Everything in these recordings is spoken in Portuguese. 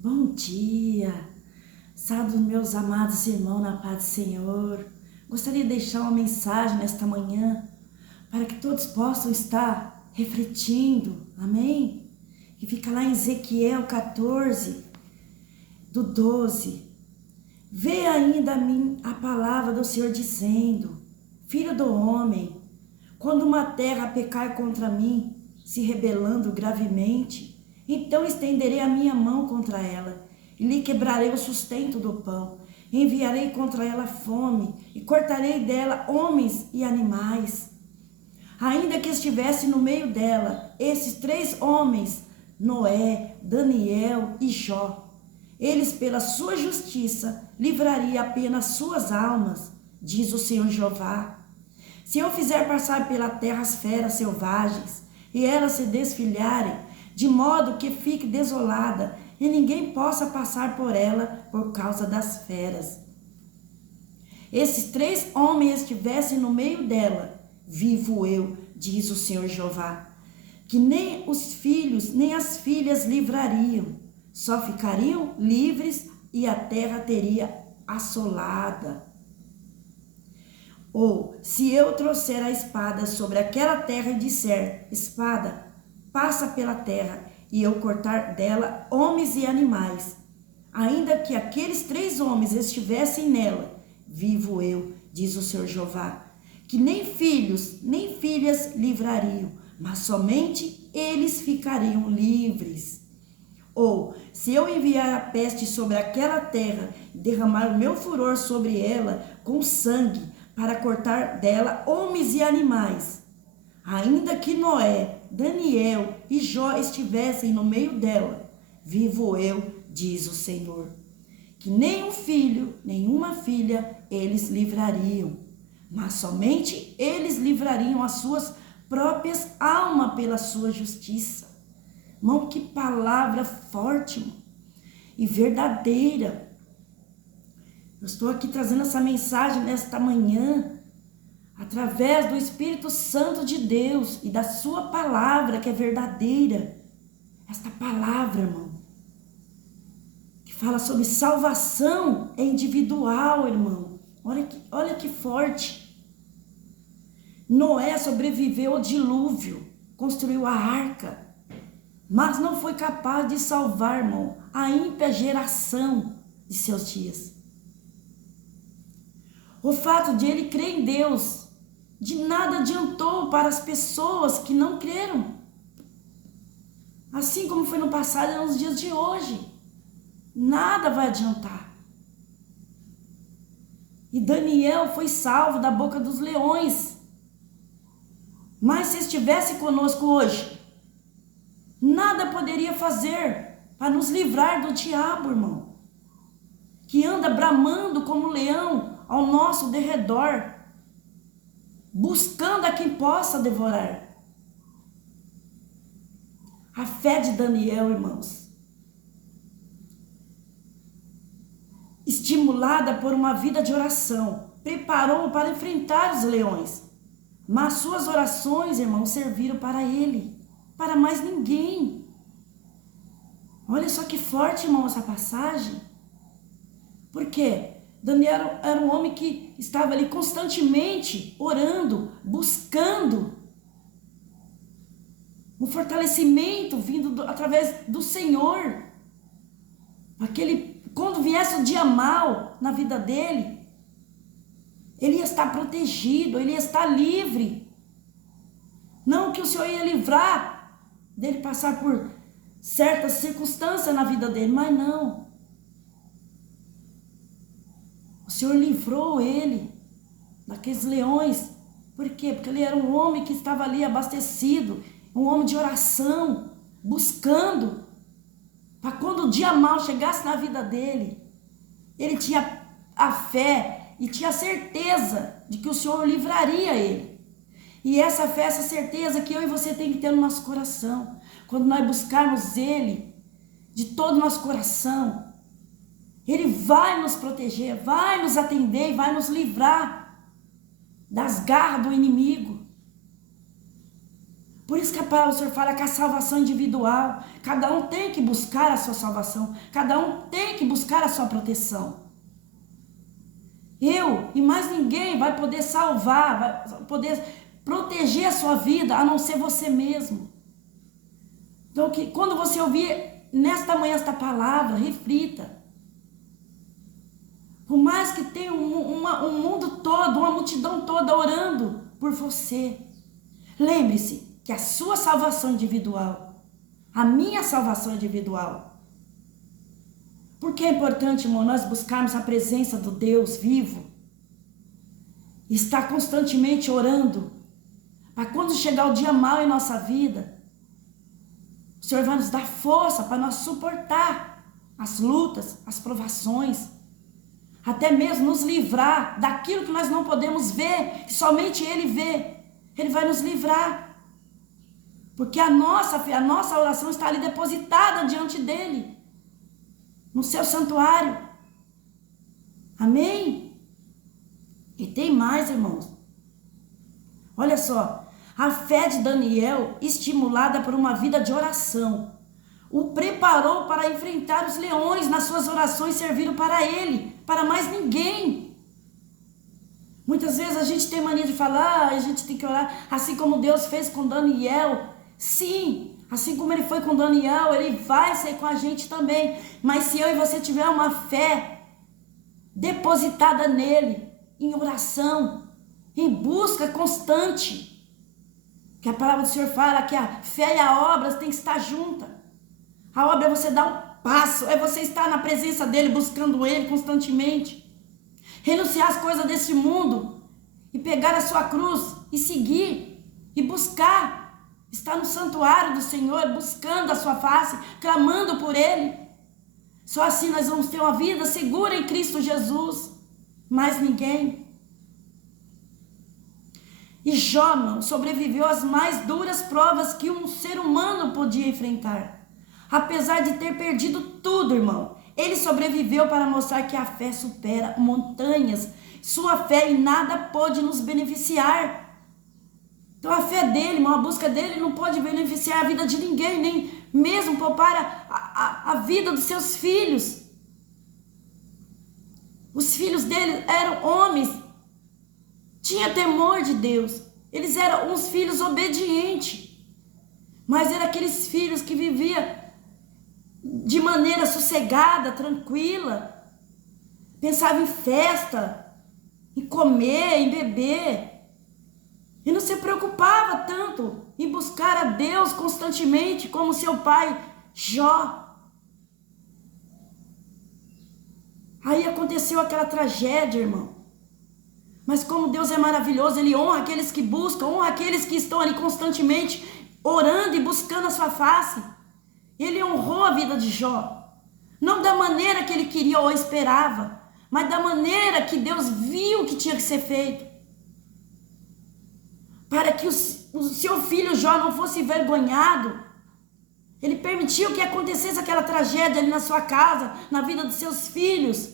Bom dia, salve meus amados irmãos na paz do Senhor. Gostaria de deixar uma mensagem nesta manhã para que todos possam estar refletindo, amém? Que fica lá em Ezequiel 14, do 12. Vê ainda a mim a palavra do Senhor dizendo: Filho do homem, quando uma terra pecar contra mim, se rebelando gravemente, então estenderei a minha mão contra ela, e lhe quebrarei o sustento do pão, enviarei contra ela fome, e cortarei dela homens e animais. Ainda que estivesse no meio dela esses 3 homens, Noé, Daniel e Jó, eles pela sua justiça livrariam apenas suas almas, diz o Senhor Jeová. Se eu fizer passar pela terra as feras selvagens, e elas se desfilharem, de modo que fique desolada, e ninguém possa passar por ela por causa das feras. Esses 3 homens estivessem no meio dela, vivo eu, diz o Senhor Jeová, que nem os filhos nem as filhas livrariam, só ficariam livres e a terra teria assolada. Ou, se eu trouxer a espada sobre aquela terra e disser: espada, passa pela terra, e eu cortar dela homens e animais, ainda que aqueles 3 homens estivessem nela, vivo eu, diz o Senhor Jeová, que nem filhos nem filhas livrariam, mas somente eles ficariam livres. Ou, se eu enviar a peste sobre aquela terra e derramar o meu furor sobre ela com sangue, para cortar dela homens e animais, ainda que Noé, Daniel e Jó estivessem no meio dela, vivo eu, diz o Senhor, que nem um filho, nenhuma filha eles livrariam, mas somente eles livrariam as suas próprias almas pela sua justiça. Irmão, que palavra forte, irmão, e verdadeira. Eu estou aqui trazendo essa mensagem nesta manhã, através do Espírito Santo de Deus e da sua palavra, que é verdadeira. Esta palavra, irmão, que fala sobre salvação, é individual, irmão. Olha que forte. Noé sobreviveu ao dilúvio, construiu a arca, mas não foi capaz de salvar, irmão, a ímpia geração de seus dias. O fato de ele crer em Deus, de nada adiantou para as pessoas que não creram. Assim como foi no passado e nos dias de hoje. Nada vai adiantar. E Daniel foi salvo da boca dos leões. Mas se estivesse conosco hoje, nada poderia fazer para nos livrar do diabo, irmão, que anda bramando como leão ao nosso derredor, buscando a quem possa devorar. A fé de Daniel, irmãos, estimulada por uma vida de oração, preparou-o para enfrentar os leões. Mas suas orações, irmãos, serviram para ele, para mais ninguém. Olha só que forte, irmão, essa passagem. Por quê? Daniel era um homem que estava ali constantemente orando, buscando um fortalecimento vindo através do Senhor. Quando viesse o dia mal na vida dele, ele ia estar protegido, ele ia estar livre. Não que o Senhor ia livrar dele passar por certas circunstâncias na vida dele, mas não. O Senhor livrou ele daqueles leões. Por quê? Porque ele era um homem que estava ali abastecido, um homem de oração, buscando, para quando o dia mal chegasse na vida dele, ele tinha a fé e tinha a certeza de que o Senhor livraria ele. E essa fé, essa certeza que eu e você tem que ter no nosso coração, quando nós buscarmos ele de todo o nosso coração, ele vai nos proteger, vai nos atender e vai nos livrar das garras do inimigo. Por isso que a palavra do Senhor fala que a salvação individual, cada um tem que buscar a sua salvação, cada um tem que buscar a sua proteção. Eu e mais ninguém vai poder salvar, vai poder proteger a sua vida, a não ser você mesmo. Então, quando você ouvir nesta manhã esta palavra, reflita. Por mais que tenha um mundo todo, uma multidão toda orando por você, lembre-se que a sua salvação individual, a minha salvação individual. Porque é importante, irmão, nós buscarmos a presença do Deus vivo, estar constantemente orando, para quando chegar o dia mau em nossa vida, o Senhor vai nos dar força para nós suportar as lutas, as provações, até mesmo nos livrar daquilo que nós não podemos ver, que somente Ele vê. Ele vai nos livrar. Porque a nossa fé, a nossa oração está ali depositada diante dEle, no seu santuário. Amém? E tem mais, irmãos. Olha só, a fé de Daniel, estimulada por uma vida de oração, o preparou para enfrentar os leões. Nas suas orações serviram para ele, para mais ninguém. Muitas vezes a gente tem mania de falar, a gente tem que orar, assim como Deus fez com Daniel. Sim, assim como Ele foi com Daniel, Ele vai ser com a gente também. Mas se eu e você tiver uma fé depositada nele, em oração, em busca constante, que a palavra do Senhor fala que a fé e a obra tem que estar juntas. A obra é você dar um passo, é você estar na presença dEle, buscando Ele constantemente. Renunciar às coisas desse mundo e pegar a sua cruz e seguir e buscar. Estar no santuário do Senhor, buscando a sua face, clamando por Ele. Só assim nós vamos ter uma vida segura em Cristo Jesus. Mais ninguém. E Jó, irmão, sobreviveu às mais duras provas que um ser humano podia enfrentar. Apesar de ter perdido tudo, irmão, ele sobreviveu para mostrar que a fé supera montanhas. Sua fé em nada pode nos beneficiar. Então a fé dele, irmão, a busca dele não pode beneficiar a vida de ninguém, nem mesmo poupar a vida dos seus filhos. Os filhos dele eram homens, tinha temor de Deus, eles eram uns filhos obedientes, mas eram aqueles filhos que viviam de maneira sossegada, tranquila, pensavam em festa, em comer, em beber, e não se preocupava tanto em buscar a Deus constantemente como seu pai Jó. Aí aconteceu aquela tragédia, irmão. Mas como Deus é maravilhoso, Ele honra aqueles que buscam, honra aqueles que estão ali constantemente orando e buscando a sua face. Ele honrou a vida de Jó. Não da maneira que ele queria ou esperava, mas da maneira que Deus viu que tinha que ser feito. Para que o seu filho Jó não fosse envergonhado, ele permitiu que acontecesse aquela tragédia ali na sua casa, na vida dos seus filhos.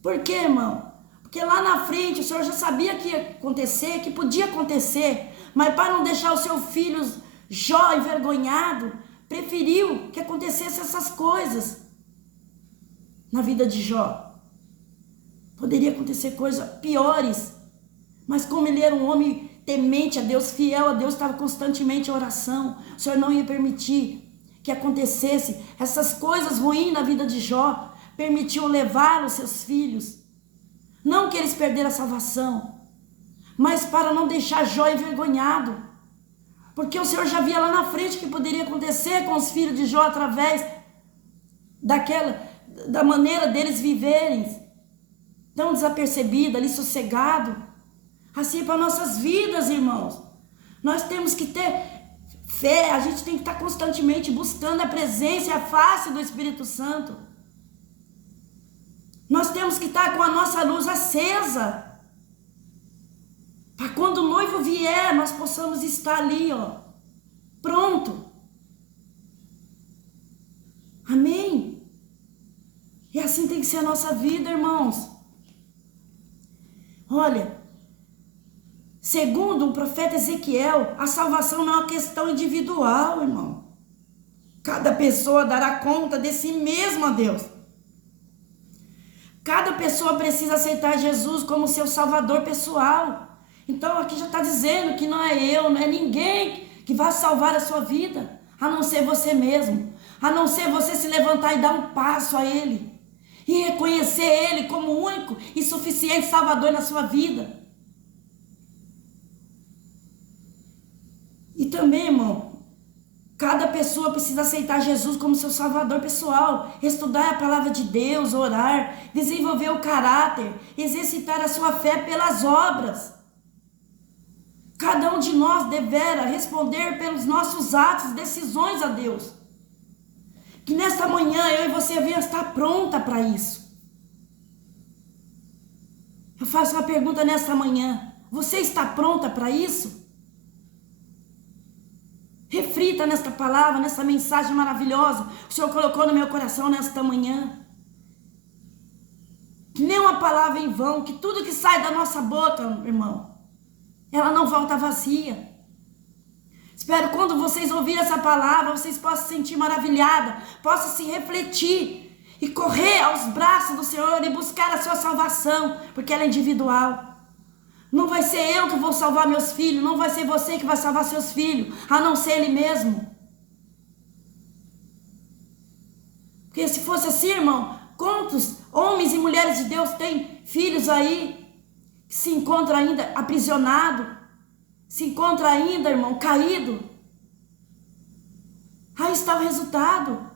Por quê, irmão? Porque lá na frente o Senhor já sabia que ia acontecer, que podia acontecer, mas para não deixar o seu filho Jó envergonhado, preferiu que acontecesse essas coisas na vida de Jó. Poderia acontecer coisas piores, mas como ele era um homem temente a Deus, fiel a Deus, estava constantemente em oração, o Senhor não ia permitir que acontecesse essas coisas ruins na vida de Jó. Permitiu levar os seus filhos, não que eles perderam a salvação, mas para não deixar Jó envergonhado, porque o Senhor já via lá na frente que poderia acontecer com os filhos de Jó através da maneira deles viverem tão desapercebido, ali sossegado. Assim para nossas vidas, irmãos, nós temos que ter fé, a gente tem que estar constantemente buscando a presença e a face do Espírito Santo. Nós temos que estar com a nossa luz acesa, para quando o noivo vier, nós possamos estar ali, pronto. Amém? E assim tem que ser a nossa vida, irmãos. Olha, Segundo o profeta Ezequiel, a salvação não é uma questão individual, irmão. Cada pessoa dará conta de si mesma a Deus. Cada pessoa precisa aceitar Jesus como seu salvador pessoal. Então aqui já está dizendo que não é eu, não é ninguém que vai salvar a sua vida, a não ser você mesmo, a não ser você se levantar e dar um passo a Ele, e reconhecer Ele como o único e suficiente salvador na sua vida. E também, irmão, cada pessoa precisa aceitar Jesus como seu salvador pessoal, estudar a palavra de Deus, orar, desenvolver o caráter, exercitar a sua fé pelas obras. Cada um de nós deverá responder pelos nossos atos, decisões a Deus. Que nesta manhã eu e você venham estar pronta para isso. Eu faço uma pergunta nesta manhã. Você está pronta para isso? Reflita nesta palavra, nessa mensagem maravilhosa que o Senhor colocou no meu coração nesta manhã. Que nenhuma palavra em vão, que tudo que sai da nossa boca, irmão, ela não volta vazia. Espero que quando vocês ouvirem essa palavra, vocês possam se sentir maravilhada, possam se refletir e correr aos braços do Senhor e buscar a sua salvação, porque ela é individual. Não vai ser eu que vou salvar meus filhos, não vai ser você que vai salvar seus filhos, a não ser Ele mesmo. Porque se fosse assim, irmão, quantos homens e mulheres de Deus têm filhos aí que se encontram ainda aprisionados, se encontram ainda, irmão, caído? Aí está o resultado.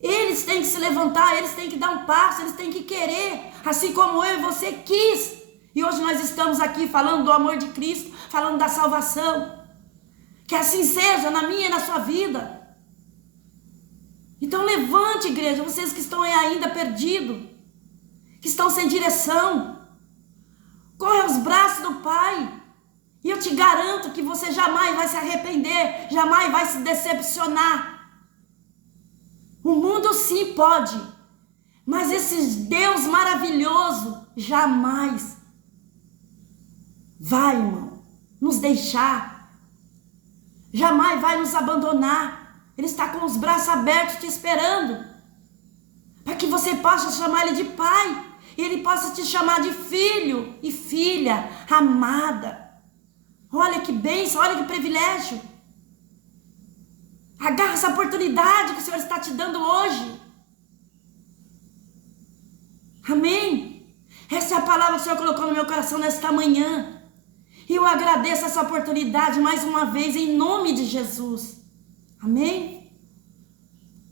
Eles têm que se levantar, eles têm que dar um passo, eles têm que querer, assim como eu e você quis. E hoje nós estamos aqui falando do amor de Cristo, falando da salvação. Que assim seja na minha e na sua vida. Então levante, igreja, vocês que estão aí ainda perdidos, que estão sem direção. Corre aos braços do Pai. E eu te garanto que você jamais vai se arrepender, jamais vai se decepcionar. O mundo sim pode, mas esse Deus maravilhoso jamais vai, irmão, nos deixar. Jamais vai nos abandonar. Ele está com os braços abertos te esperando, para que você possa chamar Ele de Pai, e Ele possa te chamar de filho e filha amada. Olha que bênção, olha que privilégio. Agarra essa oportunidade que o Senhor está te dando hoje. Amém? Essa é a palavra que o Senhor colocou no meu coração nesta manhã. E eu agradeço essa oportunidade mais uma vez em nome de Jesus. Amém?